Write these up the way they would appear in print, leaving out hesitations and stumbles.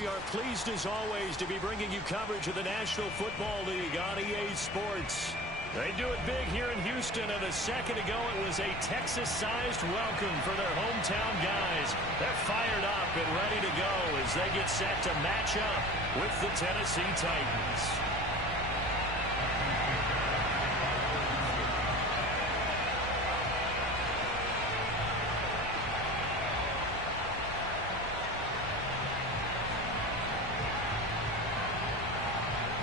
we are pleased as always to be bringing you coverage of the National Football League on EA Sports. They do it big here in Houston, and a second ago it was a Texas-sized welcome for their hometown guys. They're fired up and ready to go as they get set to match up with the Tennessee Titans.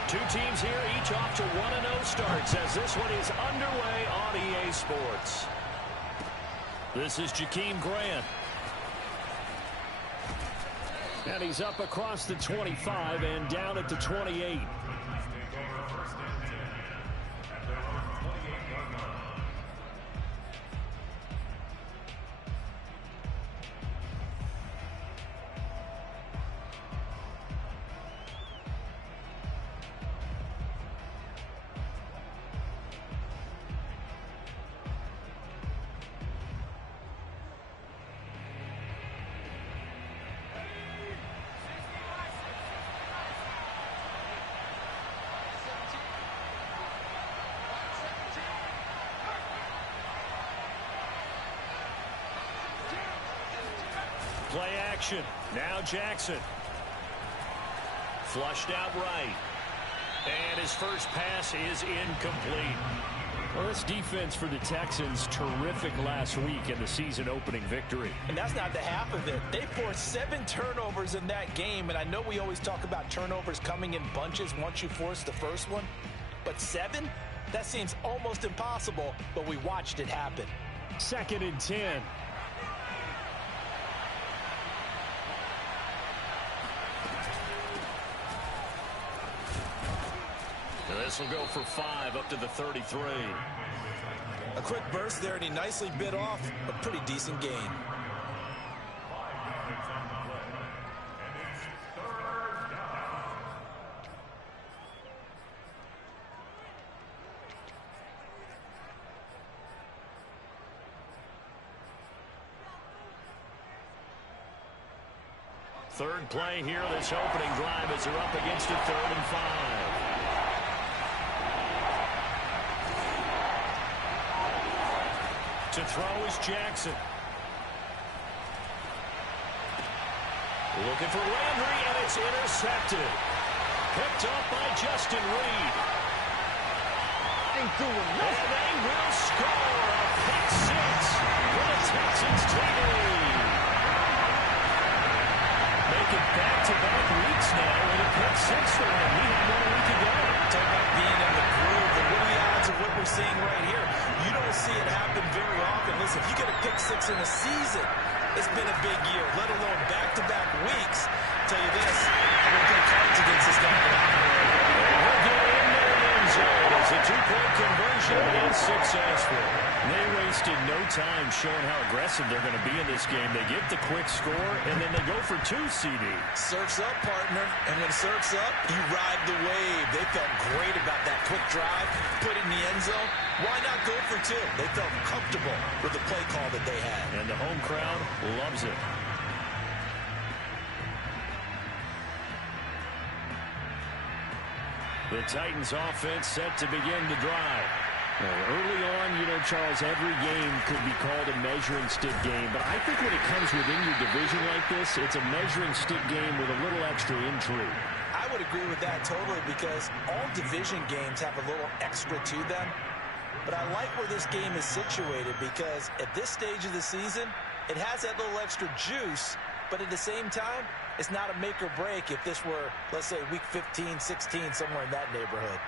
Two teams here, each off to 1-0 starts as this one is underway on EA Sports. This is Jakeem Grant. And he's up across the 25 and down at the 28. Play action. Now Jackson. Flushed out right. And his first pass is incomplete. Well, this defense for the Texans, terrific last week in the season-opening victory. And that's not the half of it. They forced 7 turnovers in that game, and I know we always talk about turnovers coming in bunches once you force the first one, but 7? That seems almost impossible, but we watched it happen. 2nd and 10. This will go for 5 up to the 33. A quick burst there, and he nicely bit off a pretty decent gain. Third play here, this opening drive as they're up against a 3rd and 5. To throw is Jackson. Looking for Landry, and it's intercepted. Picked up by Justin Reed. And they will score a pick 6 for the Texans TV. Making back-to-back weeks now with a pick 6 for him. He had 1 week ago. Talk about being in the groove. And what are the odds of what we're seeing right here? You don't see it happen very often. Listen, if you get a pick 6 in a season, it's been a big year, let alone back-to-back weeks. I'll tell you this, I'm going to play cards against this guy. We'll get in there in the end zone as a 2-point conversion is successful. They wasted no time showing how aggressive they're going to be in this game. They get the quick score, and then they go for 2, CD. Surf's up, partner. And when surf's up, you ride the wave. They felt great about that quick drive, put it in the end zone. Why not go for 2? They felt comfortable with the play call that they had. And the home crowd loves it. The Titans offense set to begin the drive. Well, early on, you know, Charles, every game could be called a measuring stick game. But I think when it comes within your division like this, it's a measuring stick game with a little extra intrigue. I would agree with that totally because all division games have a little extra to them. But I like where this game is situated because at this stage of the season, it has that little extra juice. But at the same time, it's not a make or break if this were, let's say, week 15, 16, somewhere in that neighborhood.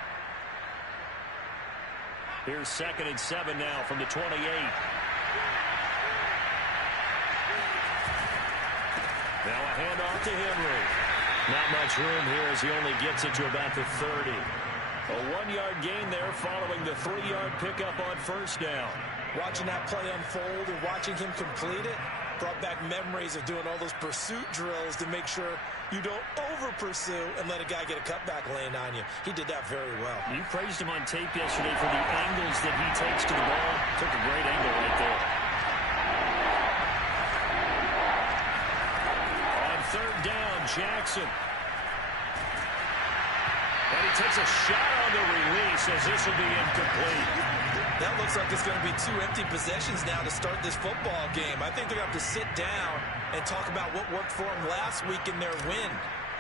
Here's 2nd and 7 now from the 28. Now a handoff to Henry. Not much room here as he only gets it to about the 30. A 1-yard gain there following the 3-yard pickup on 1st down. Watching that play unfold and watching him complete it brought back memories of doing all those pursuit drills to make sure you don't over-pursue and let a guy get a cutback laying on you. He did that very well. You praised him on tape yesterday for the angles that he takes to the ball. Took a great angle right there. On 3rd down, Jackson. And he takes a shot on the release as this will be incomplete. That looks like it's going to be 2 empty possessions now to start this football game. I think they're going to have to sit down and talk about what worked for them last week in their win.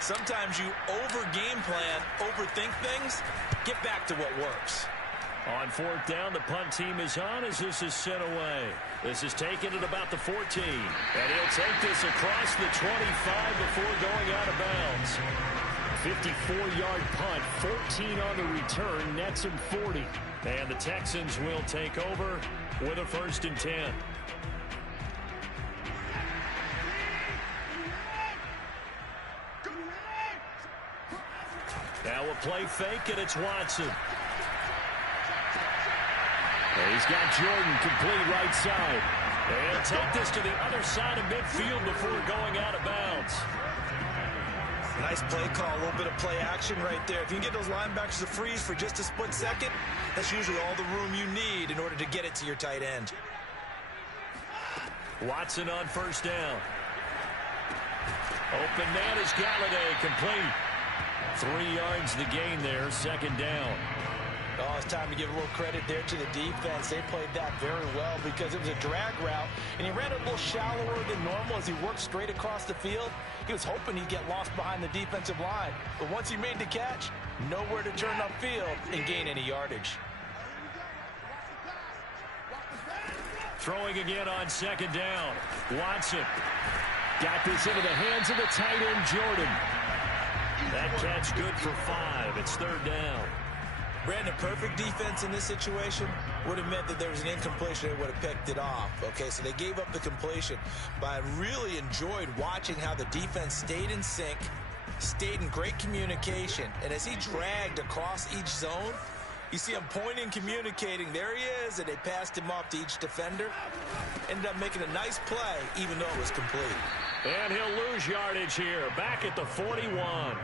Sometimes you over-game plan, overthink things. Get back to what works. On 4th down, the punt team is on as this is sent away. This is taken at about the 14. And he'll take this across the 25 before going out of bounds. 54-yard punt, 14 on the return, nets him 40. And the Texans will take over with a 1st and 10. Now a play fake, and it's Watson. And he's got Jordan complete right side. And he'll take this to the other side of midfield before going out of bounds. Nice play call, a little bit of play action right there. If you can get those linebackers to freeze for just a split second, that's usually all the room you need in order to get it to your tight end. Watson on 1st down. Open man is Galladay, complete. 3 yards the gain there, 2nd down. Oh, it's time to give a little credit there to the defense. They played that very well because it was a drag route, and he ran it a little shallower than normal as he worked straight across the field. He was hoping he'd get lost behind the defensive line, but once he made the catch, nowhere to turn upfield and gain any yardage. Throwing again on 2nd down. Watson got this into the hands of the tight end, Jordan. That catch good for 5. It's 3rd down. Brandon, perfect defense in this situation would have meant that there was an incompletion. They would have picked it off. Okay, so they gave up the completion. But I really enjoyed watching how the defense stayed in sync, stayed in great communication. And as he dragged across each zone, you see him pointing, communicating. There he is, and they passed him off to each defender. Ended up making a nice play, even though it was complete. And he'll lose yardage here, back at the 41.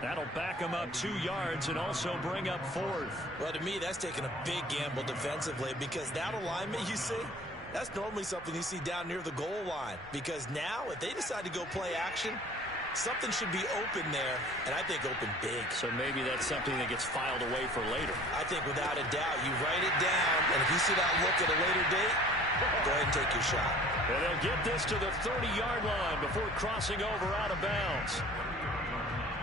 That'll back him up 2 yards and also bring up 4th. Well, to me, that's taking a big gamble defensively because that alignment you see, that's normally something you see down near the goal line. Because now, if they decide to go play action, something should be open there, and I think open big. So maybe that's something that gets filed away for later. I think without a doubt, you write it down, and if you see that look at a later date, go ahead and take your shot. And they'll get this to the 30-yard line before crossing over out of bounds.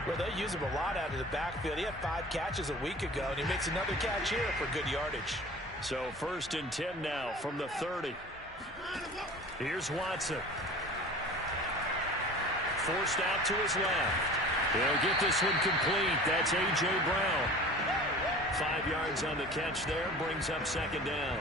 Well, they use him a lot out of the backfield. He had 5 catches a week ago, and he makes another catch here for good yardage. So 1st and 10 now from the 30. Here's Watson. Forced out to his left. He'll get this one complete. That's A.J. Brown. 5 yards on the catch there. Brings up 2nd down.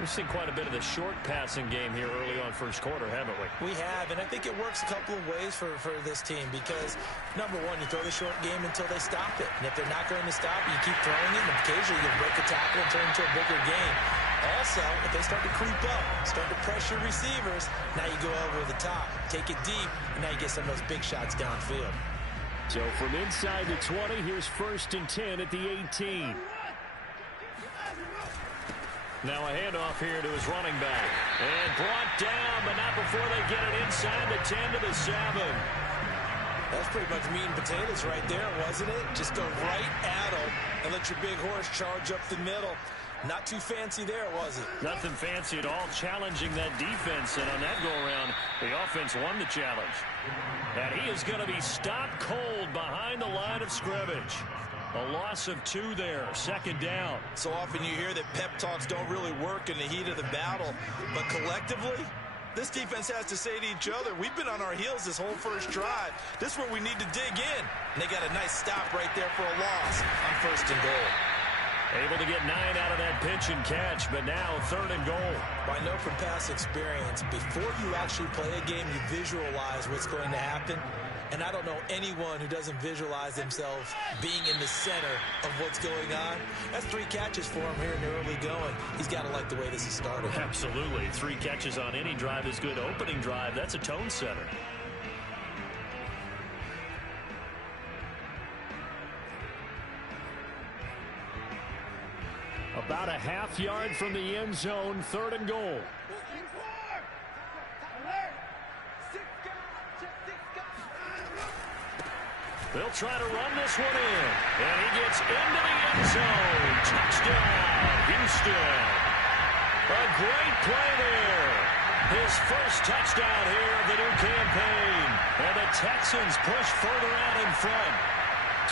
We've seen quite a bit of the short passing game here early on 1st quarter, haven't we? We have, and I think it works a couple of ways for this team because, number one, you throw the short game until they stop it. And if they're not going to stop it, you keep throwing it, and occasionally you break a tackle and turn into a bigger game. Also, if they start to creep up, start to pressure receivers, now you go over the top, take it deep, and now you get some of those big shots downfield. So from inside the 20, here's 1st and 10 at the 18. Now a handoff here to his running back. And brought down, but not before they get it inside the 10 to the 7. That's pretty much meat and potatoes right there, wasn't it? Just go right at them and let your big horse charge up the middle. Not too fancy there, was it? Nothing fancy at all, challenging that defense. And on that go-around, the offense won the challenge. And he is going to be stopped cold behind the line of scrimmage. A loss of 2 there, 2nd down. So often you hear that pep talks don't really work in the heat of the battle. But collectively, this defense has to say to each other, we've been on our heels this whole first drive. This is where we need to dig in. And they got a nice stop right there for a loss on 1st and goal. Able to get 9 out of that pitch and catch, but now 3rd and goal. I know from past experience, before you actually play a game, you visualize what's going to happen. And I don't know anyone who doesn't visualize themselves being in the center of what's going on. That's 3 catches for him here in the early going. He's got to like the way this is started. Absolutely. 3 catches on any drive is good. Opening drive, that's a tone setter. About a half yard from the end zone, 3rd and goal. They'll try to run this one in. And he gets into the end zone. Touchdown, Houston. A great play there. His first touchdown here of the new campaign. And the Texans push further out in front.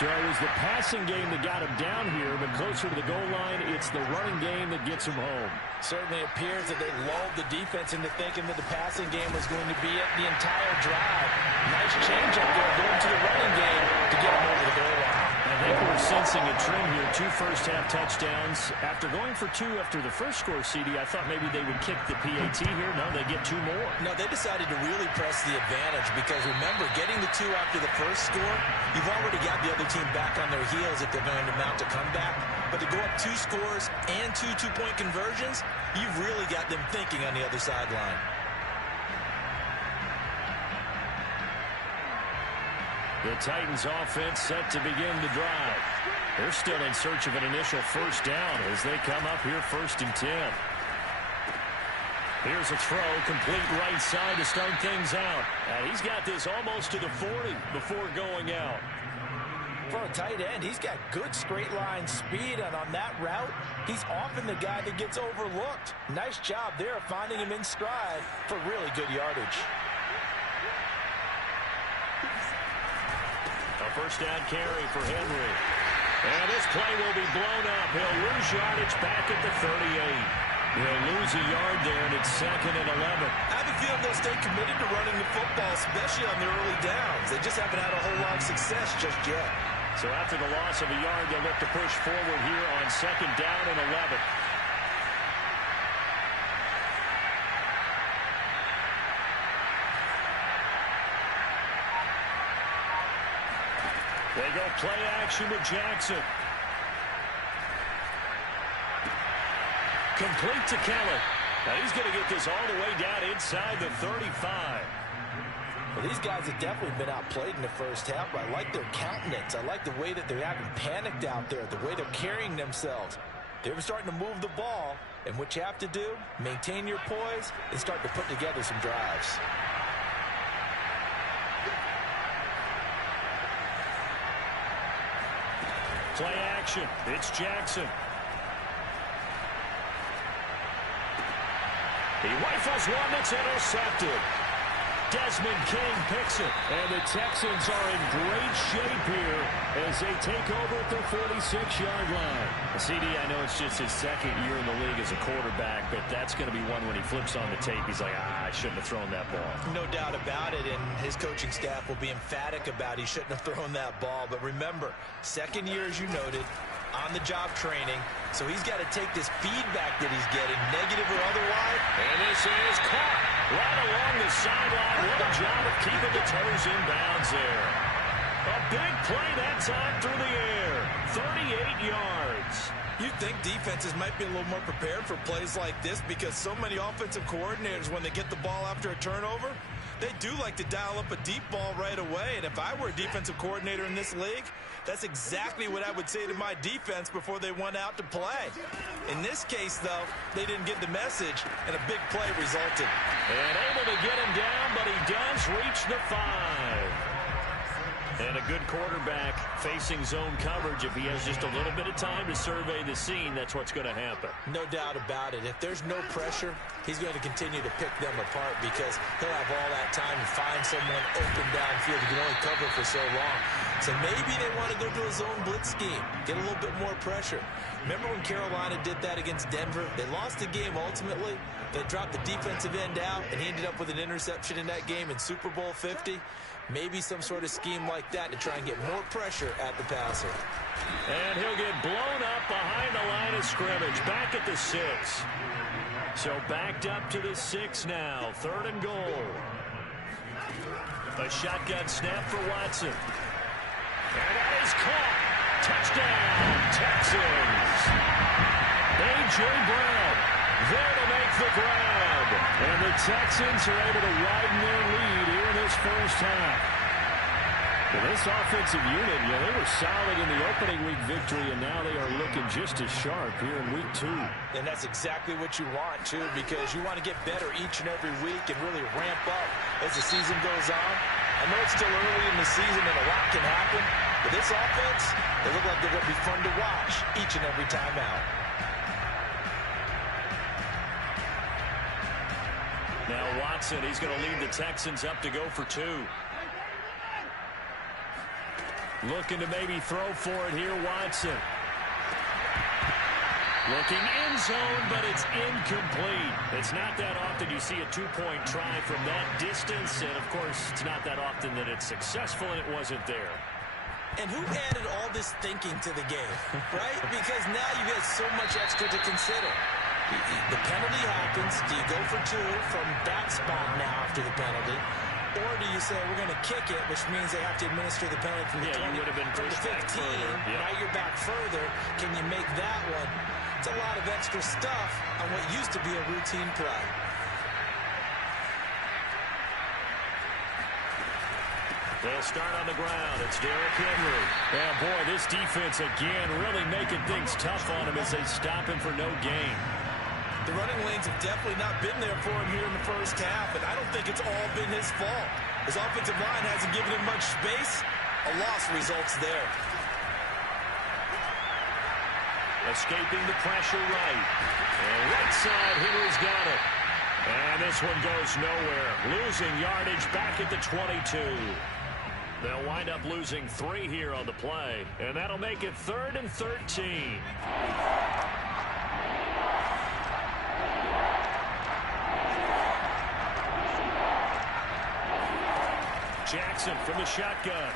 So it was the passing game that got him down here, but closer to the goal line, it's the running game that gets him home. Certainly appears that they lulled the defense into thinking that the passing game was going to be it the entire drive. Nice change up there going to the running game to get him over the goal line. I think we're sensing a trend here. 2 first-half touchdowns. After going for 2 after the first score, CD, I thought maybe they would kick the PAT here. No, they get 2 more. No, they decided to really press the advantage because, remember, getting the 2 after the first score, you've already got the other team back on their heels if they're going to mount a comeback. But to go up 2 scores and 2 two-point conversions, you've really got them thinking on the other sideline. The Titans offense set to begin the drive. They're still in search of an initial first down as they come up here 1st and 10. Here's a throw, complete right side to start things out. And he's got this almost to the 40 before going out. For a tight end, he's got good straight line speed, and on that route, he's often the guy that gets overlooked. Nice job there of finding him in stride for really good yardage. A first down carry for Henry. And this play will be blown up. He'll lose yardage back at the 38. He'll lose a yard there, and it's 2nd and 11. I have a feeling they'll stay committed to running the football, especially on the early downs. They just haven't had a whole lot of success just yet. So after the loss of a yard, they'll look to push forward here on 2nd down and 11. They go play action with Jackson. Complete to Kelly. Now he's going to get this all the way down inside the 35. Well, these guys have definitely been outplayed in the first half, but I like their countenance. I like the way that they're having panicked out there, the way they're carrying themselves. They're starting to move the ball, and what you have to do, maintain your poise and start to put together some drives. Play action. It's Jackson. He rifles one that's intercepted. Desmond King picks it. And the Texans are in great shape here as they take over at their 46-yard line. CD, I know it's just his 2nd year in the league as a quarterback, but that's going to be one when he flips on the tape. He's like, I shouldn't have thrown that ball. No doubt about it, and his coaching staff will be emphatic about he shouldn't have thrown that ball. But remember, 2nd year, as you noted, on-the-job training, so he's got to take this feedback that he's getting, negative or otherwise. And this is caught right along the sideline. What a job of keeping the toes in bounds there. A big play that time through the air. 38 yards. You'd think defenses might be a little more prepared for plays like this because so many offensive coordinators, when they get the ball after a turnover, they do like to dial up a deep ball right away. And if I were a defensive coordinator in this league, that's exactly what I would say to my defense before they went out to play. In this case, though, they didn't get the message, and a big play resulted. And able to get him down, but he does reach the 5. And a good quarterback facing zone coverage. If he has just a little bit of time to survey the scene, that's what's going to happen. No doubt about it. If there's no pressure, he's going to continue to pick them apart because he'll have all that time to find someone open downfield. He can only cover for so long. So maybe they want to go to a zone blitz scheme, get a little bit more pressure. Remember when Carolina did that against Denver? They lost the game ultimately. They dropped the defensive end out, and he ended up with an interception in that game in Super Bowl 50. Maybe some sort of scheme like that to try and get more pressure at the passer. And he'll get blown up behind the line of scrimmage, back at the 6. So backed up to the 6 now, 3rd and goal. A shotgun snap for Watson. And that is caught. Touchdown, Texans. A.J. Brown there to make the grab. And the Texans are able to widen their lead here in this first half. Well, this offensive unit, they were solid in the opening week victory, and now they are looking just as sharp here in week 2. And that's exactly what you want, too, because you want to get better each and every week and really ramp up as the season goes on. I know it's still early in the season and a lot can happen, but this offense, they look like they're going to be fun to watch each and every time out. Now Watson, he's going to lead the Texans up to go for 2. Looking to maybe throw for it here, Watson. Looking end zone, but it's incomplete. It's not that often you see a two-point try from that distance, and of course, it's not that often that it's successful, and it wasn't there. And who added all this thinking to the game, right? Because now you get so much extra to consider. The penalty happens. Do you go for 2 from that spot now after the penalty? Or do you say, we're going to kick it, which means they have to administer the penalty from the 20, you would have been from the 15. Now you're back further. Can you make that one? It's a lot of extra stuff on what used to be a routine play. They'll start on the ground. It's Derrick Henry. Yeah, boy, this defense again really making things tough on him as they stop him for no gain. The running lanes have definitely not been there for him here in the first half, and I don't think it's all been his fault. His offensive line hasn't given him much space. A loss results there. Escaping the pressure right. And right side, Henry's got it. And this one goes nowhere. Losing yardage back at the 22. They'll wind up losing 3 here on the play. And that'll make it 3rd and 13. Jackson from the shotgun.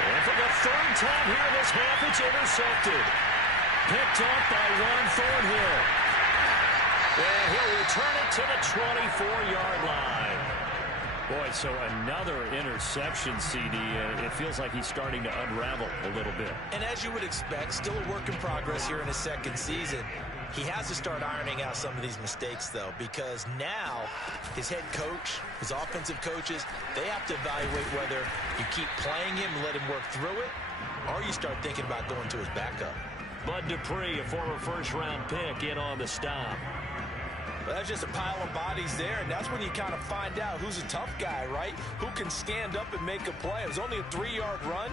And for the 3rd time here in this half, it's intercepted. Picked off by Juan Thornhill. And he'll return it to the 24-yard line. Boy, so another interception, CD. It feels like he's starting to unravel a little bit. And as you would expect, still a work in progress here in his 2nd season. He has to start ironing out some of these mistakes, though, because now his head coach, his offensive coaches, they have to evaluate whether you keep playing him and let him work through it, or you start thinking about going to his backup. Bud Dupree, a former first-round pick, in on the stop. Well, that's just a pile of bodies there, and that's when you kind of find out who's a tough guy, right? Who can stand up and make a play. It was only a 3-yard run,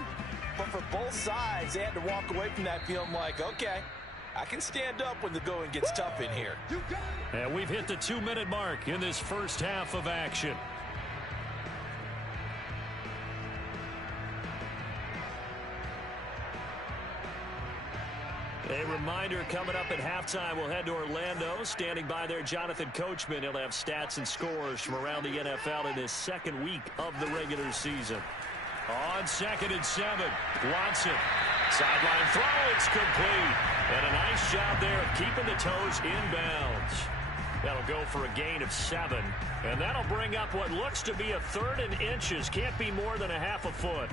but for both sides, they had to walk away from that feeling like, okay, I can stand up when the going gets tough in here. And we've hit the 2-minute mark in this first half of action. A reminder coming up at halftime, we'll head to Orlando. Standing by there, Jonathan Coachman. He'll have stats and scores from around the NFL in this 2nd week of the regular season. On 2nd and 7, Watson. Sideline throw, it's complete. And a nice job there of keeping the toes inbounds. That'll go for a gain of 7. And that'll bring up what looks to be a 3rd and inches. Can't be more than a half a foot.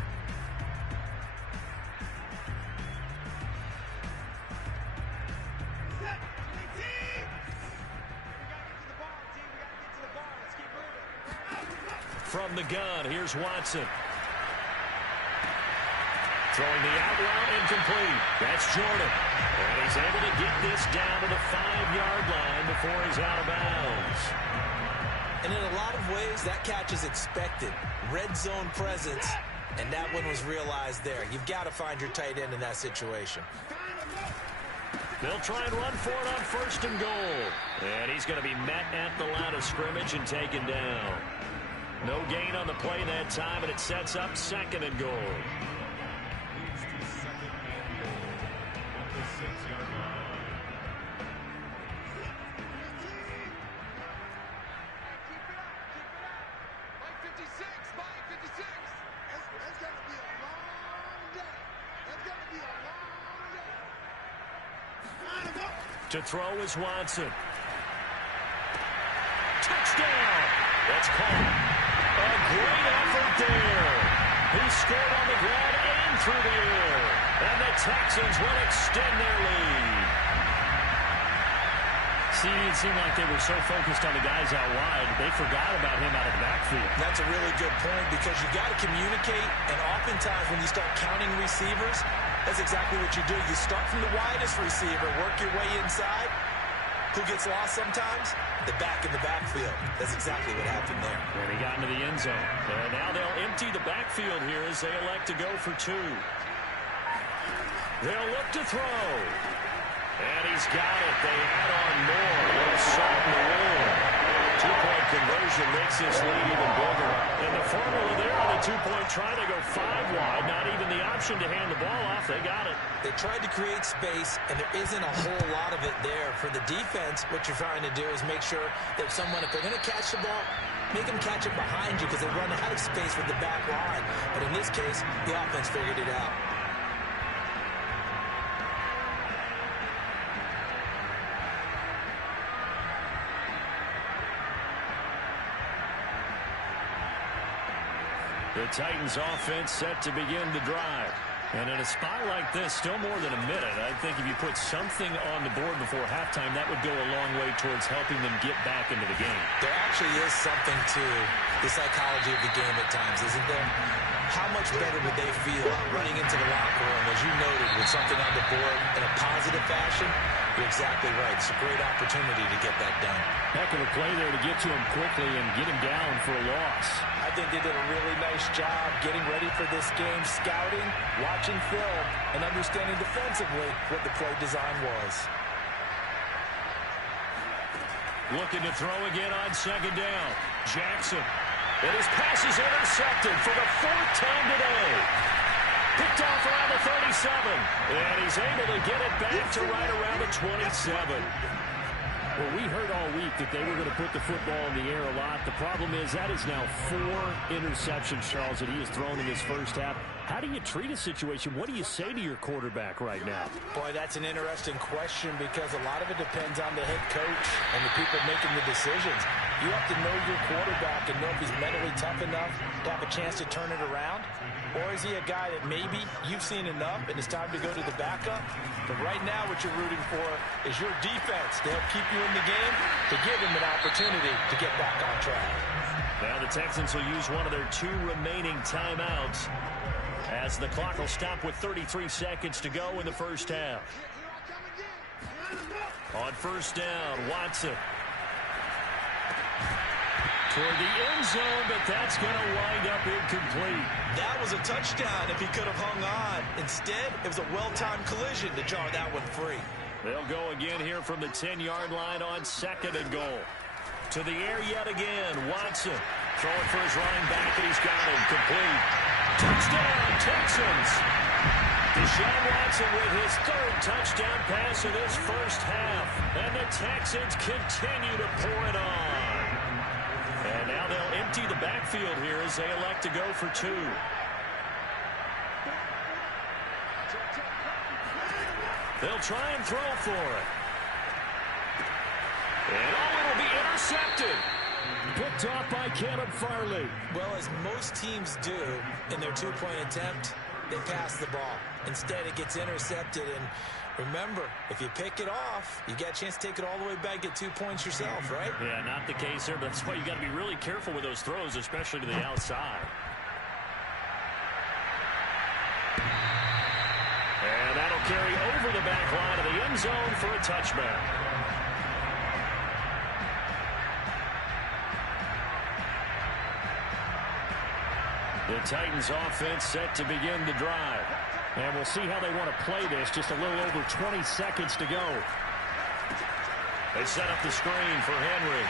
From the gun, here's Watson. Throwing the out route, incomplete. That's Jordan. And he's able to get this down to the 5-yard line before he's out of bounds. And in a lot of ways, that catch is expected. Red zone presence, and that one was realized there. You've got to find your tight end in that situation. They'll try and run for it on 1st and goal. And he's going to be met at the line of scrimmage and taken down. No gain on the play that time, and it sets up 2nd and goal. To throw is Watson. Touchdown! That's called. A great effort there. He scored on the ground and through the air. And the Texans will extend their lead. See, it seemed like they were so focused on the guys out wide, they forgot about him out of the backfield. That's a really good point because you got to communicate, and oftentimes when you start counting receivers, that's exactly what you do. You start from the widest receiver, work your way inside, Who gets lost sometimes? The back in the backfield. That's exactly what happened there. And he got into the end zone. And now they'll empty the backfield here as they elect to go for 2. They'll look to throw. And he's got it. They add on more. A little salt in the wound. 2-point conversion makes this lead even bigger. And the formula there on the 2-point try to go 5 wide. Not even the option to hand the ball off. They got it. They tried to create space, and there isn't a whole lot of it there. For the defense, what you're trying to do is make sure that someone, if they're going to catch the ball, make them catch it behind you because they run out of space with the back line. But in this case, the offense figured it out. The Titans offense set to begin the drive. And in a spot like this, still more than a minute, I think if you put something on the board before halftime, that would go a long way towards helping them get back into the game. There actually is something to the psychology of the game at times, isn't there? How much better would they feel running into the locker room, as you noted, with something on the board in a positive fashion? You're exactly right. It's a great opportunity to get that done. Heck of a play there to get to him quickly and get him down for a loss. I think they did a really nice job getting ready for this game, scouting, watching film, and understanding defensively what the play design was. Looking to throw again on 2nd down. Jackson. And his pass is intercepted for the 4th time today. Picked off around the 37. And he's able to get it back to right around the 27. Well, we heard all week that they were going to put the football in the air a lot. The problem is that is now 4 interceptions, Charles, that he has thrown in his first half. How do you treat a situation? What do you say to your quarterback right now? Boy, that's an interesting question because a lot of it depends on the head coach and the people making the decisions. You have to know your quarterback and know if he's mentally tough enough to have a chance to turn it around. Or is he a guy that maybe you've seen enough and it's time to go to the backup? But right now what you're rooting for is your defense to help keep you in the game, to give him an opportunity to get back on track. Now the Texans will use one of their 2 remaining timeouts as the clock will stop with 33 seconds to go in the first half. On 1st down, Watson. Toward the end zone, but that's going to wind up incomplete. That was a touchdown if he could have hung on. Instead, it was a well-timed collision to jar that one free. They'll go again here from the 10-yard line on 2nd and goal. To the air yet again, Watson. Throwing for his running back, and he's got him complete. Touchdown, Texans. Deshaun Watson with his 3rd touchdown pass of this first half. And the Texans continue to pour it on. And now they'll empty the backfield here as they elect to go for 2. They'll try and throw for it. And it'll be intercepted. Picked off by Caleb Farley. Well, as most teams do in their 2-point attempt, they pass the ball. Instead, it gets intercepted. And remember, if you pick it off, you get a chance to take it all the way back, get 2 points yourself, right? Yeah, not the case there, but that's why you got to be really careful with those throws, especially to the outside. And that'll carry over the back line of the end zone for a touchback. The Titans offense set to begin the drive. And we'll see how they want to play this. Just a little over 20 seconds to go. They set up the screen for Henry.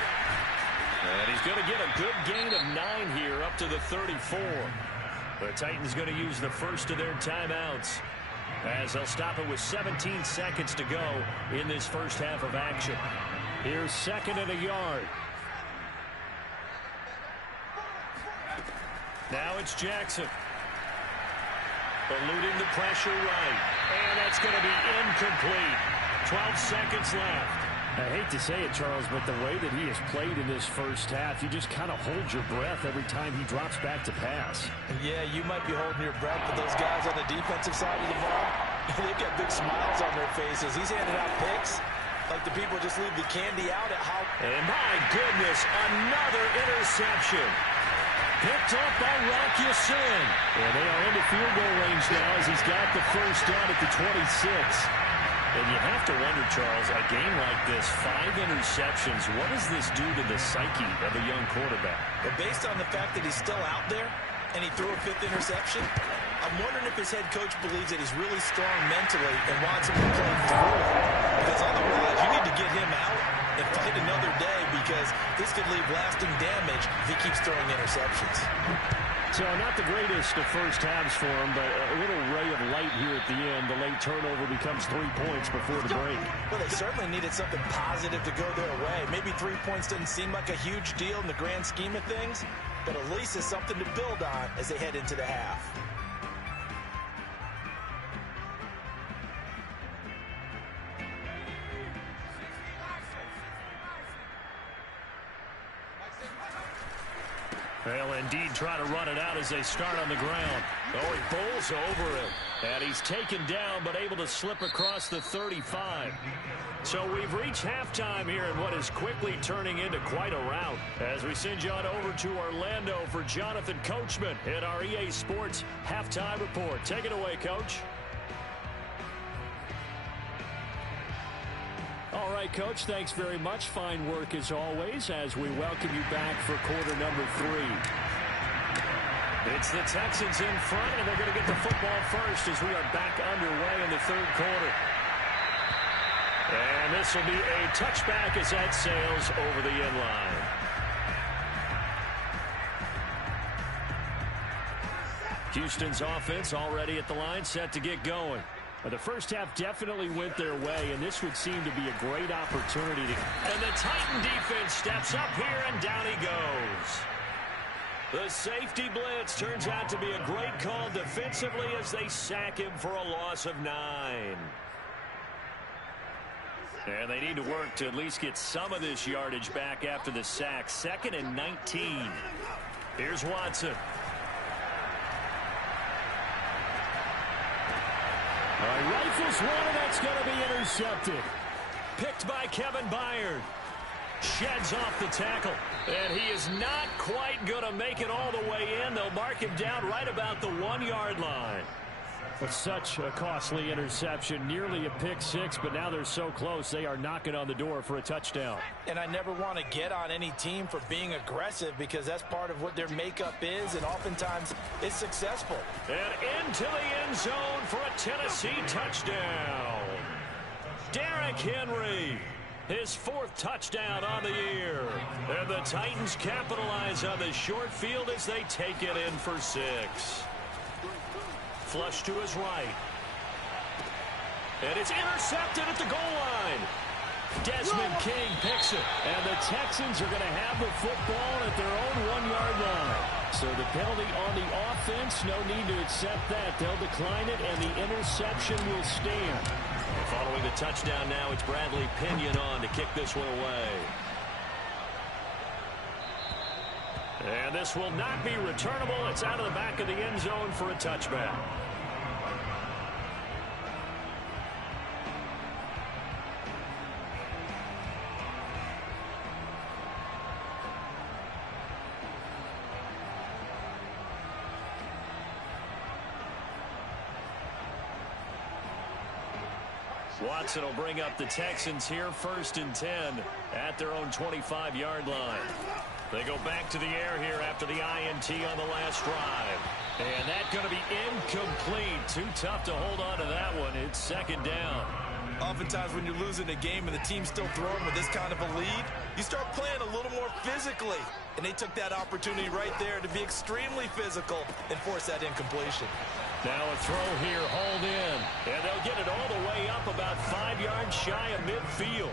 And he's going to get a good gain of 9 here up to the 34. The Titans going to use the first of their timeouts as they'll stop it with 17 seconds to go in this first half of action. Here's 2nd and a yard. Now it's Jackson. Eluding the pressure right. And that's going to be incomplete. 12 seconds left. I hate to say it, Charles, but the way that he has played in this first half, you just kind of hold your breath every time he drops back to pass. Yeah, you might be holding your breath, but those guys on the defensive side of the ball, they've got big smiles on their faces. He's handing out picks like the people just leave the candy out at how... And my goodness, another interception. Picked up by Rock Ya-Sin. And they are into field goal range now as he's got the first down at the 26. And you have to wonder, Charles, a game like this, 5 interceptions, what does this do to the psyche of a young quarterback? But based on the fact that he's still out there and he threw a 5th interception, I'm wondering if his head coach believes that he's really strong mentally and wants him to play through it. Because otherwise, you need to get him out and fight another day, because this could leave lasting damage if he keeps throwing interceptions. So not the greatest of first halves for him, but a little ray of light here at the end. The late turnover becomes 3 points before the break. Well, they certainly needed something positive to go their way. Maybe 3 points doesn't seem like a huge deal in the grand scheme of things, but at least it's something to build on as they head into the half. They'll indeed try to run it out as they start on the ground. Oh, he bowls over it. And he's taken down, but able to slip across the 35. So we've reached halftime here in what is quickly turning into quite a rout. As we send you on over to Orlando for Jonathan Coachman in our EA Sports Halftime Report. Take it away, Coach. All right, Coach, thanks very much. Fine work as always as we welcome you back for quarter number 3. It's the Texans in front, and they're going to get the football first as we are back underway in the 3rd quarter. And this will be a touchback as that sails over the end line. Houston's offense already at the line, set to get going. The first half definitely went their way, and this would seem to be a great opportunity to... And the Titan defense steps up here, and down he goes. The safety blitz turns out to be a great call defensively as they sack him for a loss of 9. And they need to work to at least get some of this yardage back after the sack. 2nd and 19. Here's Watson. Rifles one, and that's going to be intercepted. Picked by Kevin Byard. Sheds off the tackle. And he is not quite going to make it all the way in. They'll mark him down right about the 1-yard line. But such a costly interception, nearly a pick 6, but now they're so close they are knocking on the door for a touchdown. And I never want to get on any team for being aggressive, because that's part of what their makeup is, and oftentimes it's successful. And into the end zone for a Tennessee touchdown. Derrick Henry, his 4th touchdown on the year. And the Titans capitalize on the short field as they take it in for 6. Flush to his right. And it's intercepted at the goal line. Desmond King picks it. And the Texans are going to have the football at their own 1-yard line. So the penalty on the offense, no need to accept that. They'll decline it, and the interception will stand. Following the touchdown now, it's Bradley Pinion on to kick this one away. And this will not be returnable. It's out of the back of the end zone for a touchback. Watson will bring up the Texans here, 1st and 10 at their own 25-yard line. They go back to the air here after the INT on the last drive. And that's going to be incomplete. Too tough to hold on to that one. It's 2nd down. Oftentimes when you're losing a game and the team's still throwing with this kind of a lead, you start playing a little more physically. And they took that opportunity right there to be extremely physical and force that incompletion. Now a throw here, hauled in. And they'll get it all the way up about 5 yards shy of midfield.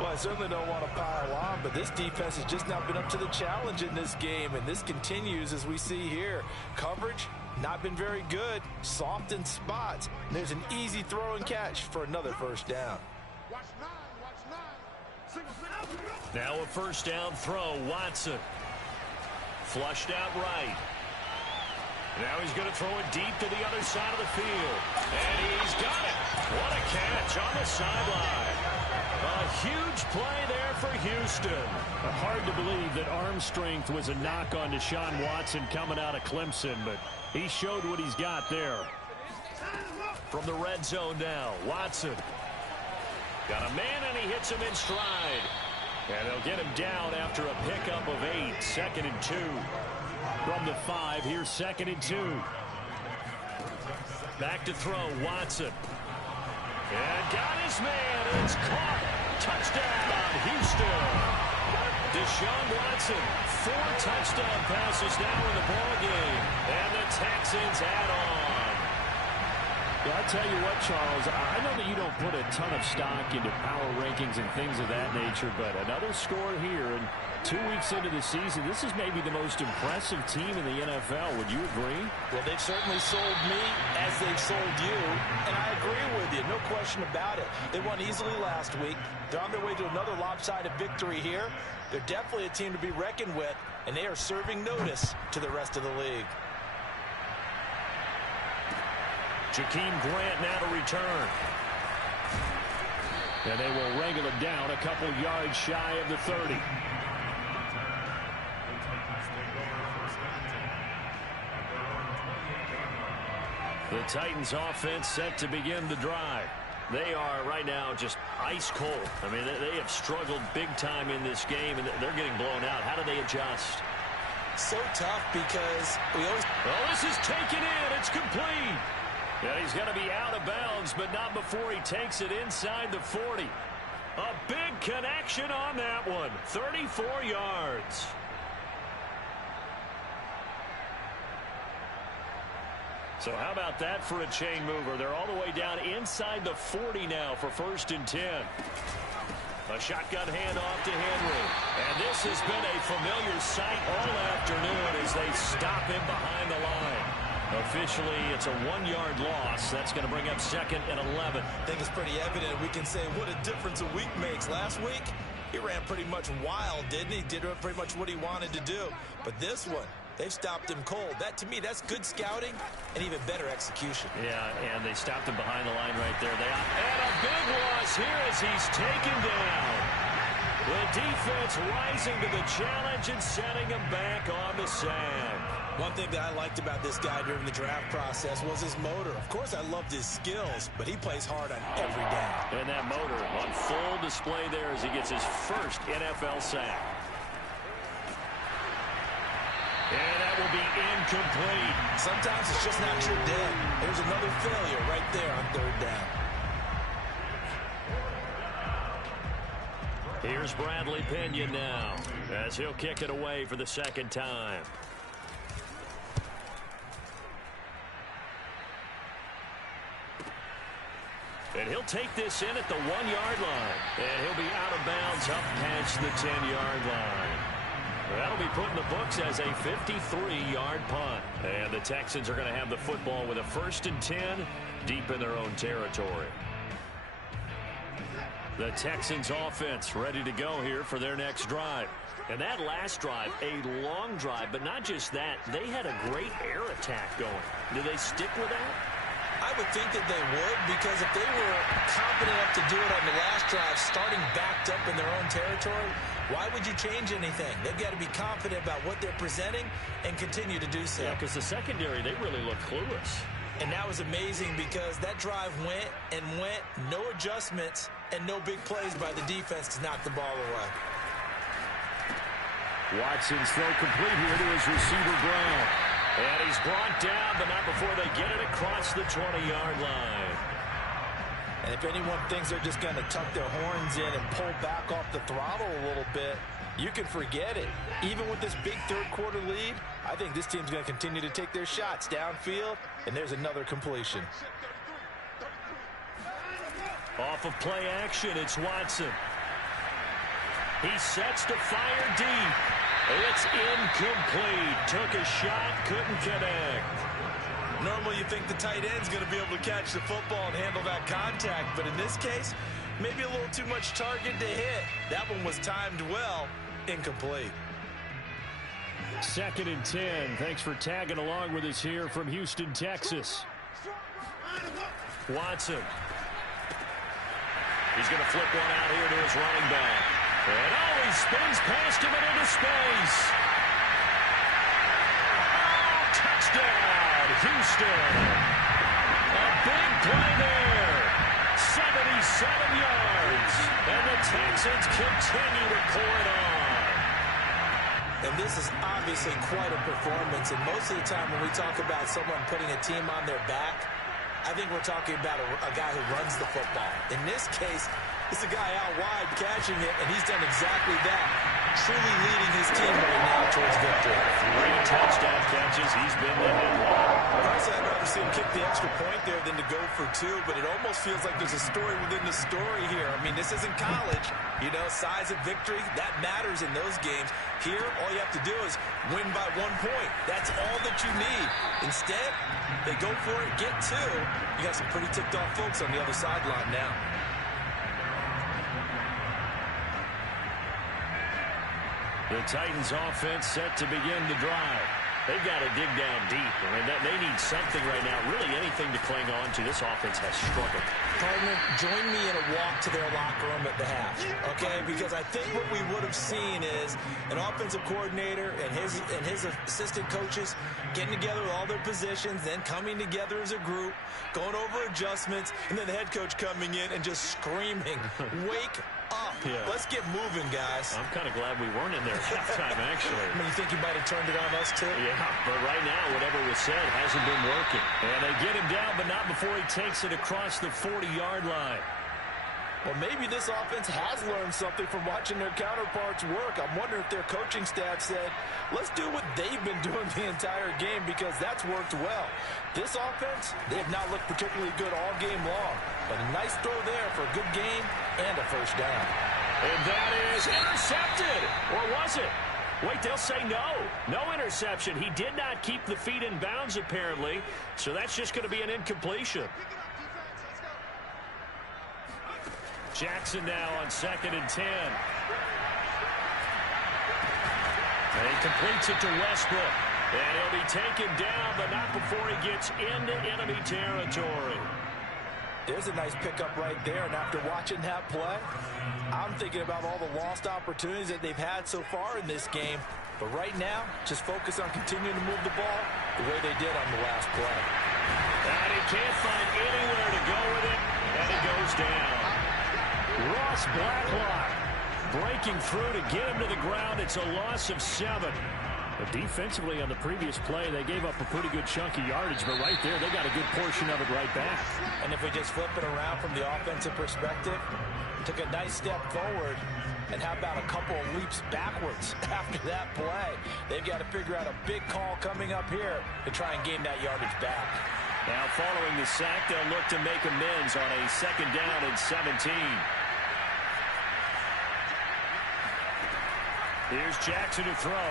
Well, I certainly don't want to pile on, but this defense has just not been up to the challenge in this game, and this continues as we see here. Coverage, not been very good, soft in spots. And there's an easy throw and catch for another 1st down. Now a 1st down throw, Watson. Flushed out right. Now he's going to throw it deep to the other side of the field. And he's got it. What a catch on the sideline. A huge play there for Houston. Hard to believe that arm strength was a knock on Deshaun Watson coming out of Clemson, but he showed what he's got there. From the red zone now, Watson. Got a man, and he hits him in stride. And they'll get him down after a pickup of 8. 2nd and 2. From the 5, here's 2nd and 2. Back to throw, Watson. And got his man, and it's caught. Touchdown, Houston. Deshaun Watson, 4 touchdown passes now in the ballgame. And the Texans add on. Yeah, I'll tell you what, Charles, I know that you don't put a ton of stock into power rankings and things of that nature, but another score here, and 2 weeks into the season, this is maybe the most impressive team in the NFL. Would you agree? Well, they've certainly sold me as they've sold you, and I agree with you, no question about it. They won easily last week. They're on their way to another lopsided victory here. They're definitely a team to be reckoned with, and they are serving notice to the rest of the league. Jakeem Grant now to return. And they will wrangle it down a couple yards shy of the 30. The Titans offense set to begin the drive. They are right now just ice cold. I mean, they have struggled big time in this game, and they're getting blown out. How do they adjust? So tough because we always... Oh, this is taken in. It's complete. Yeah, he's going to be out of bounds, but not before he takes it inside the 40. A big connection on that one. 34 yards. So how about that for a chain mover? They're all the way down inside the 40 now for 1st and 10. A shotgun handoff to Henry. And this has been a familiar sight all afternoon as they stop him behind the line. Officially, it's a 1-yard loss. That's going to bring up 2nd and 11. I think it's pretty evident. We can say what a difference a week makes. Last week, he ran pretty much wild, didn't he? Did pretty much what he wanted to do. But this one, they've stopped him cold. That, to me, that's good scouting and even better execution. Yeah, and they stopped him behind the line right there. And a big loss here as he's taken down. The defense rising to the challenge and setting him back on the sand. One thing that I liked about this guy during the draft process was his motor. Of course, I loved his skills, but he plays hard on every down. And that motor on full display there as he gets his first NFL sack. And that will be incomplete. Sometimes it's just not your day. There's another failure right there on 3rd down. Here's Bradley Pinion now as he'll kick it away for the 2nd time. And he'll take this in at the 1-yard line. And he'll be out of bounds up past the 10-yard line. That'll be put in the books as a 53-yard punt. And the Texans are going to have the football with a 1st and 10 deep in their own territory. The Texans offense ready to go here for their next drive. And that last drive, a long drive, but not just that. They had a great air attack going. Do they stick with that? I would think that they would, because if they were confident enough to do it on the last drive, starting backed up in their own territory, why would you change anything? They've got to be confident about what they're presenting and continue to do so. Yeah, because the secondary, they really look clueless. And that was amazing because that drive went and went, no adjustments, and no big plays by the defense to knock the ball away. Watson's throw complete here to his receiver, Brown. And he's brought down, but not before they get it across the 20-yard line. And if anyone thinks they're just going to tuck their horns in and pull back off the throttle a little bit, you can forget it. Even with this big third-quarter lead, I think this team's going to continue to take their shots downfield, and there's another completion. Off of play action, it's Watson. He sets to fire deep. It's incomplete. Took a shot, couldn't connect. Normally you think the tight end's going to be able to catch the football and handle that contact, but in this case, maybe a little too much target to hit. That one was timed well, incomplete. 2nd and 10. Thanks for tagging along with us here from Houston, Texas. Watson. He's going to flip one out here to his running back. And he spins past him and into space. Oh, touchdown, Houston. A big play there. 77 yards. And the Texans continue to pour it on. And this is obviously quite a performance. And most of the time when we talk about someone putting a team on their back, I think we're talking about a guy who runs the football. In this case, it's a guy out wide catching it, and he's done exactly that, truly leading his team right now towards victory. 3 touchdown catches. He's been the headline. Personally, I'd rather see him kick the extra point there than to go for 2, but it almost feels like there's a story within the story here. I mean, this isn't college. You know, size of victory, that matters in those games. Here, all you have to do is win by 1 point. That's all that you need. Instead, they go for it, get 2. You got some pretty ticked off folks on the other sideline now. The Titans offense set to begin the drive. They've got to dig down deep. I mean, they need something right now, really anything to cling on to. This offense has struggled. Partner, join me in a walk to their locker room at the half, okay? Because I think what we would have seen is an offensive coordinator and his assistant coaches getting together with all their positions, then coming together as a group, going over adjustments, and then the head coach coming in and just screaming, wake up. Yeah. Let's get moving, guys. I'm kind of glad we weren't in there at halftime, actually. I mean, you think he might have turned it on us, too? Yeah, but right now, whatever was said hasn't been working. And they get him down, but not before he takes it across the 40-yard line. Well, maybe this offense has learned something from watching their counterparts work. I'm wondering if their coaching staff said, let's do what they've been doing the entire game, because that's worked well. This offense, they have not looked particularly good all game long, but a nice throw there for a good game and a first down. And that is intercepted. Or was it? Wait, they'll say no. No interception. He did not keep the feet in bounds, apparently, so that's just going to be an incompletion. Jackson now on 2nd and 10. And he completes it to Westbrook. And he'll be taken down, but not before he gets into enemy territory. There's a nice pickup right there, and after watching that play, I'm thinking about all the lost opportunities that they've had so far in this game. But right now, just focus on continuing to move the ball the way they did on the last play. And he can't find anywhere to go with it, and it goes down. Ross Blacklock breaking through to get him to the ground. It's a loss of 7. But defensively on the previous play, they gave up a pretty good chunk of yardage, but right there, they got a good portion of it right back. And if we just flip it around from the offensive perspective, took a nice step forward, and how about a couple of leaps backwards after that play? They've got to figure out a big call coming up here to try and gain that yardage back. Now following the sack, they'll look to make amends on a 2nd down and 17. Here's Jackson to throw.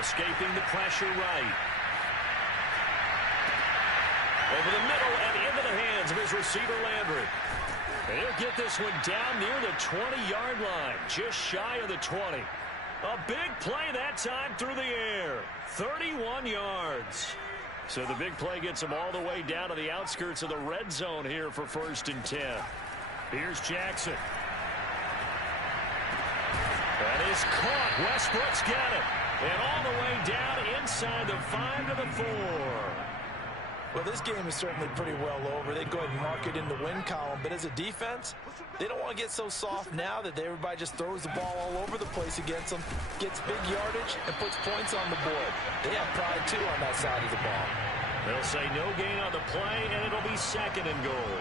Escaping the pressure right. Over the middle and into the hands of his receiver, Landry. And he'll get this one down near the 20-yard line, just shy of the 20. A big play that time through the air. 31 yards. So the big play gets him all the way down to the outskirts of the red zone here for 1st and 10. Here's Jackson. That is caught. Westbrook's got it. And all the way down inside the 5 to the 4. Well, this game is certainly pretty well over. They'd go ahead and mark it in the win column. But as a defense, they don't want to get so soft now that everybody just throws the ball all over the place against them, gets big yardage, and puts points on the board. They have pride, too, on that side of the ball. They'll say no gain on the play, and it'll be 2nd and goal.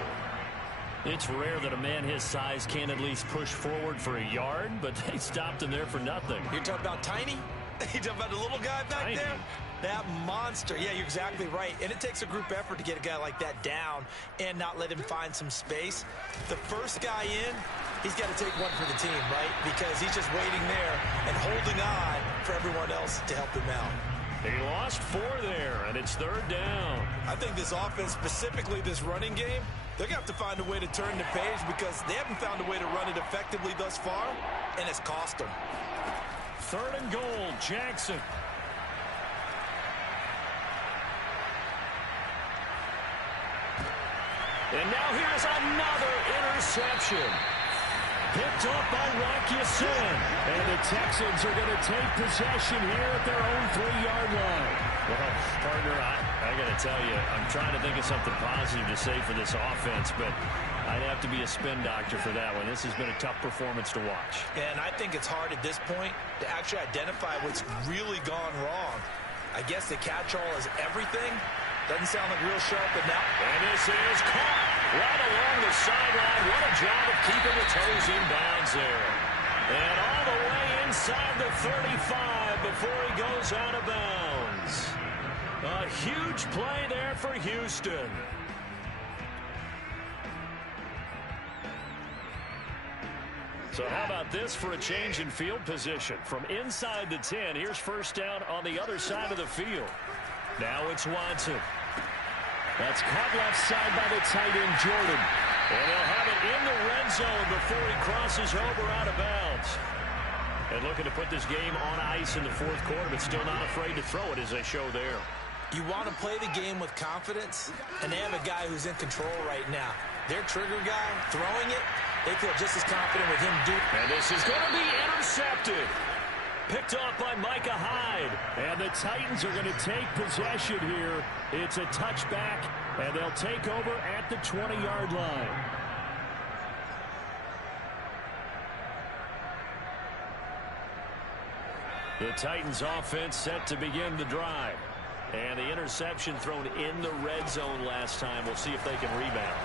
It's rare that a man his size can at least push forward for a yard, but they stopped him there for nothing. You're talking about tiny? You're talking about the little guy back there? That monster. Yeah, you're exactly right. And it takes a group effort to get a guy like that down and not let him find some space. The first guy in, he's got to take one for the team, right? Because he's just waiting there and holding on for everyone else to help him out. He lost 4 there, and it's 3rd down. I think this offense, specifically this running game, they're going to have to find a way to turn the page because they haven't found a way to run it effectively thus far, and it's cost them. 3rd and goal, Jackson. And now here's another interception. Picked up by Rock Ya-Sin. And the Texans are going to take possession here at their own 3-yard line. Well, partner, I got to tell you, I'm trying to think of something positive to say for this offense, but I'd have to be a spin doctor for that one. This has been a tough performance to watch. And I think it's hard at this point to actually identify what's really gone wrong. I guess the catch-all is everything. Doesn't sound like real sharp enough. And this is caught right along the sideline. What a job of keeping the toes in bounds there. And all the way inside the 35 before he goes out of bounds. A huge play there for Houston. So how about this for a change in field position? From inside the 10, here's first down on the other side of the field. Now it's Watson. That's caught left side by the tight end, Jordan. And they'll have it in the red zone before he crosses over out of bounds. And looking to put this game on ice in the fourth quarter, but still not afraid to throw it as they show there. You want to play the game with confidence, and they have a guy who's in control right now. Their trigger guy throwing it, they feel just as confident with him doing it. And this is going to be intercepted. Picked off by Micah Hyde. And the Titans are going to take possession here. It's a touchback, and they'll take over at the 20-yard line. The Titans offense set to begin the drive. And the interception thrown in the red zone last time. We'll see if they can rebound.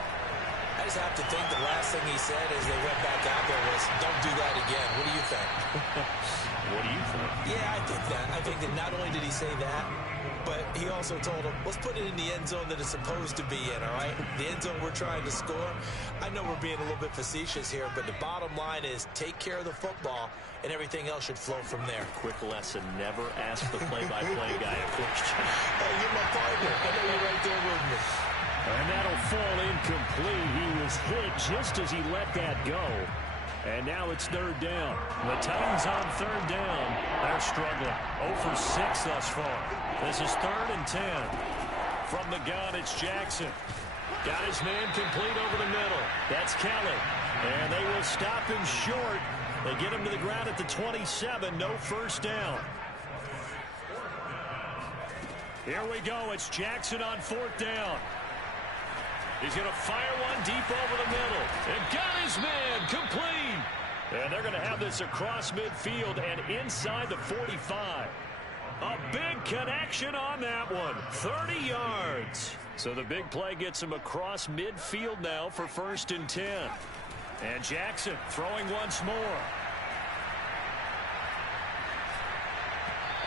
I just have to think the last thing he said as they went back out there was, don't do that again. What do you think? What do you think? Yeah, I think that. I think that not only did he say that, but he also told him, let's put it in the end zone that it's supposed to be in, all right? The end zone we're trying to score. I know we're being a little bit facetious here, but the bottom line is take care of the football, and everything else should flow from there. Quick lesson, never ask the play-by-play guy a question. Hey, you're my partner. I know you're right there with me. And that'll fall incomplete. He was hit just as he let that go. And now it's third down. The Titans on third down. They're struggling. 0 for 6 thus far. This is 3rd and 10. From the gun, it's Jackson. Got his man complete over the middle. That's Kelly. And they will stop him short. They get him to the ground at the 27. No first down. Here we go. It's Jackson on 4th down. He's going to fire one deep over the middle. And got his man complete. And they're going to have this across midfield and inside the 45. A big connection on that one. 30 yards. So the big play gets him across midfield now for 1st and 10. And Jackson throwing once more.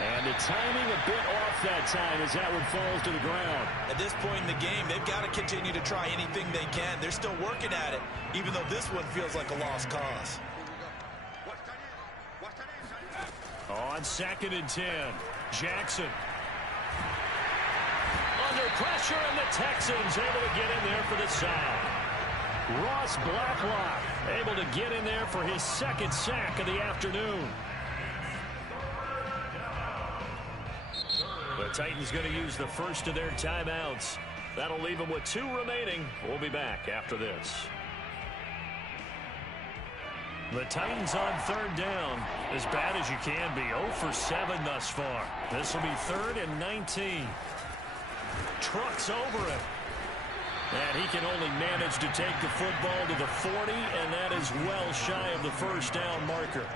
And the timing a bit off that time as that one falls to the ground. At this point in the game, they've got to continue to try anything they can. They're still working at it, even though this one feels like a lost cause. On 2nd and 10, Jackson. Under pressure, and the Texans able to get in there for the sack. Ross Blacklock able to get in there for his 2nd sack of the afternoon. The Titans going to use the first of their timeouts. That'll leave them with 2 remaining. We'll be back after this. The Titans on 3rd down. As bad as you can be. 0 for 7 thus far. This will be 3rd and 19. Trucks over it. And he can only manage to take the football to the 40, and that is well shy of the first down marker.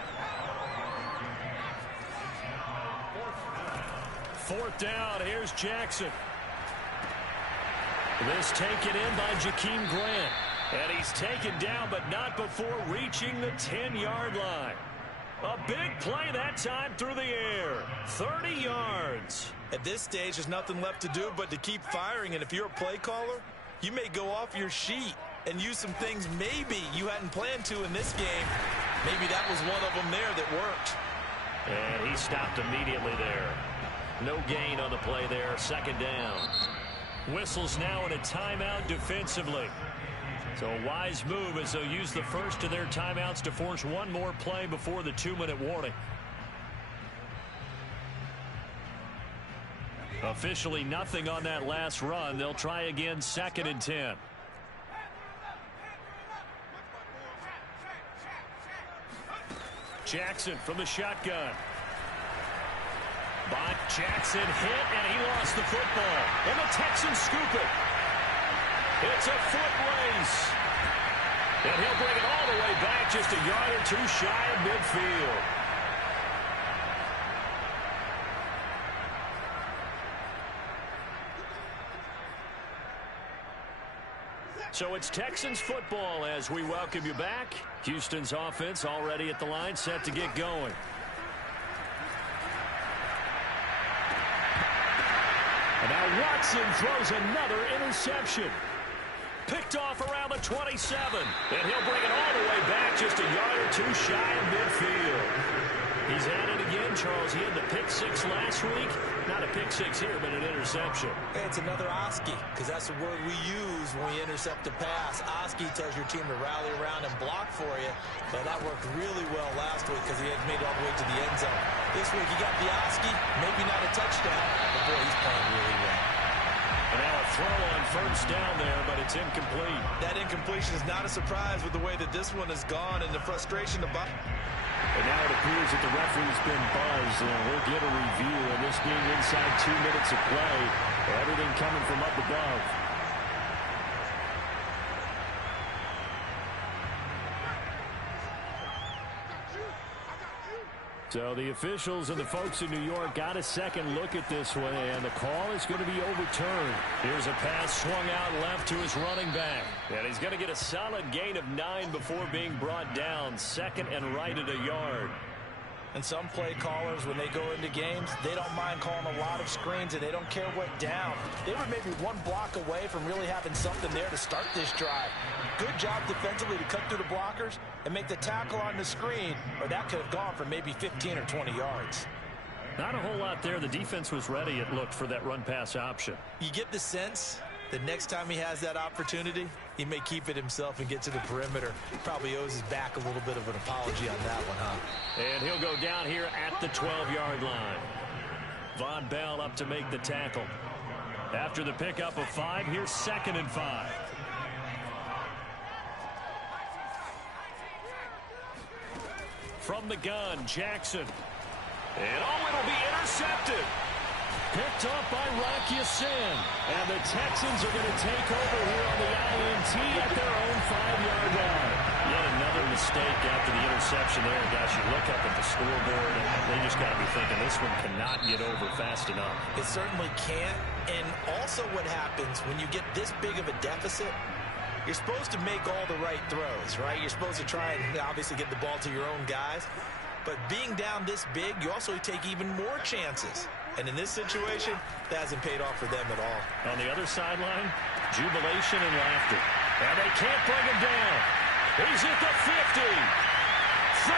4th down, here's Jackson. This taken in by Jakeem Grant. And he's taken down, but not before reaching the 10-yard line. A big play that time through the air. 30 yards. At this stage, there's nothing left to do but to keep firing. And if you're a play caller, you may go off your sheet and use some things maybe you hadn't planned to in this game. Maybe that was one of them there that worked. And he stopped immediately there. No gain on the play there. 2nd down. Whistles now in a timeout defensively. So a wise move as they'll use the first of their timeouts to force one more play before the 2-minute warning. Officially nothing on that last run. They'll try again 2nd and 10. Jackson from the shotgun. By Jackson hit, and he lost the football. And the Texans scoop it. It's a foot race. And he'll bring it all the way back just a yard or two shy of midfield. So it's Texans football as we welcome you back. Houston's offense already at the line, set to get going. And now Watson throws another interception. Picked off around the 27. And he'll bring it all the way back just a yard or two shy of midfield. He's at it again, Charles. He had the pick six last week. Not a pick six here, but an interception. Hey, it's another Oski, because that's the word we use when we intercept a pass. Oski tells your team to rally around and block for you, but that worked really well last week because he had made it all the way to the end zone. This week he got the Oski, maybe not a touchdown, but boy, he's playing really well. And now a throw on first down there, but it's incomplete. That incompletion is not a surprise with the way that this one has gone and the frustration about. And now it appears that the referee's been buzzed, and we'll get a review, and this being inside 2 minutes of play, everything coming from up above. So the officials and the folks in New York got a second look at this one, and the call is going to be overturned. Here's a pass swung out left to his running back. And he's going to get a solid gain of 9 before being brought down. Second and right at a yard. And some play callers, when they go into games, they don't mind calling a lot of screens, and they don't care what down. They were maybe one block away from really having something there to start this drive. Good job defensively to cut through the blockers and make the tackle on the screen, or that could have gone for maybe 15 or 20 yards. Not a whole lot there. The defense was ready, it looked, for that run-pass option. You get the sense that next time he has that opportunity, he may keep it himself and get to the perimeter. Probably owes his back a little bit of an apology on that one, huh? And he'll go down here at the 12-yard line. Von Bell up to make the tackle. After the pickup of 5, here's 2nd and 5. From the gun, Jackson. And it'll be intercepted. Picked up by Rock Ya-Sin. And the Texans are going to take over here on the INT at their own 5-yard line. Yet another mistake after the interception there. Guys, you look up at the scoreboard, and they just got to be thinking this one cannot get over fast enough. It certainly can't. And also what happens when you get this big of a deficit, you're supposed to make all the right throws, right? You're supposed to try and obviously get the ball to your own guys. But being down this big, you also take even more chances. And in this situation, that hasn't paid off for them at all. On the other sideline, jubilation and laughter. And they can't bring him down. He's at the 50, 30,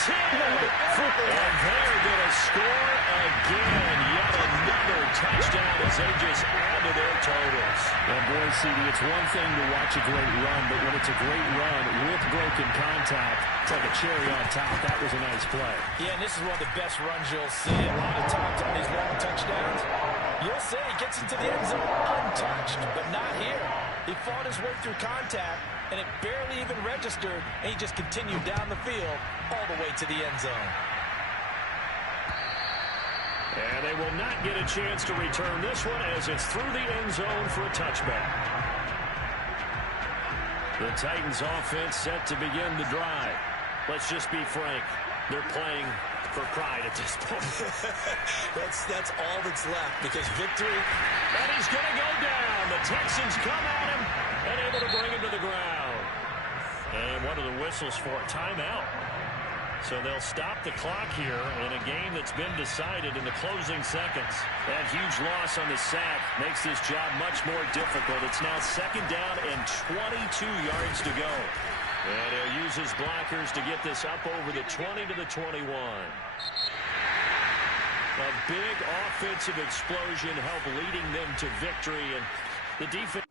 10, and they're going to score again. Yet another touchdown as they just add to their totals. And boy, CD, it's one thing to watch a great run, but when it's a great run with broken contact, it's like a cherry on top. That was a nice play. Yeah, and this is one of the best runs you'll see. A lot of times on these long touchdowns, you'll say he gets into the end zone untouched, but not here. He fought his way through contact, and it barely even registered, and he just continued down the field all the way to the end zone. And they will not get a chance to return this one as it's through the end zone for a touchback. The Titans offense set to begin the drive. Let's just be frank. They're playing for pride at this point. That's all that's left, because victory. And he's going to go down. The Texans come at him and able to bring him to the ground. And what are the whistles for? Timeout. So they'll stop the clock here in a game that's been decided in the closing seconds. That huge loss on the sack makes this job much more difficult. It's now 2nd down and 22 yards to go. And he'll use his blockers to get this up over the 20 to the 21. A big offensive explosion helped leading them to victory, and the defense